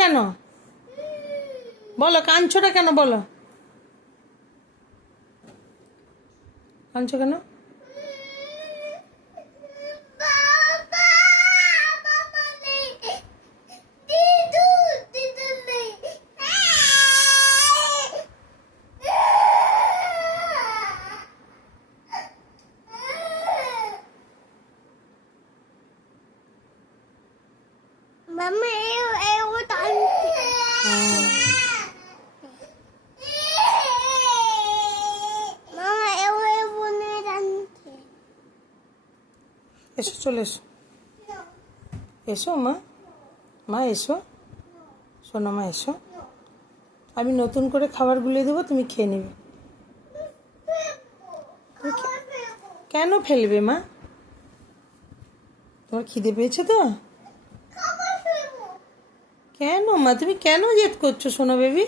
কেন? বলো কাঁদছোটা কেন? বলো কাঁদছো কেন? Mamma, eu tanti. Mamma, eu ne tanti. এসো, চলে এসো, এসো মা, মা এসো, শোনো মা এসো, আমি নতুন করে খাবার গুলিয়ে দেবো, তুমি খেয়ে নেবে। কেন ফেলবে মা? তোমার খিদে পেয়েছে তো? কেন মা, তুমি কেন জেদ করছো সোনা বেবি?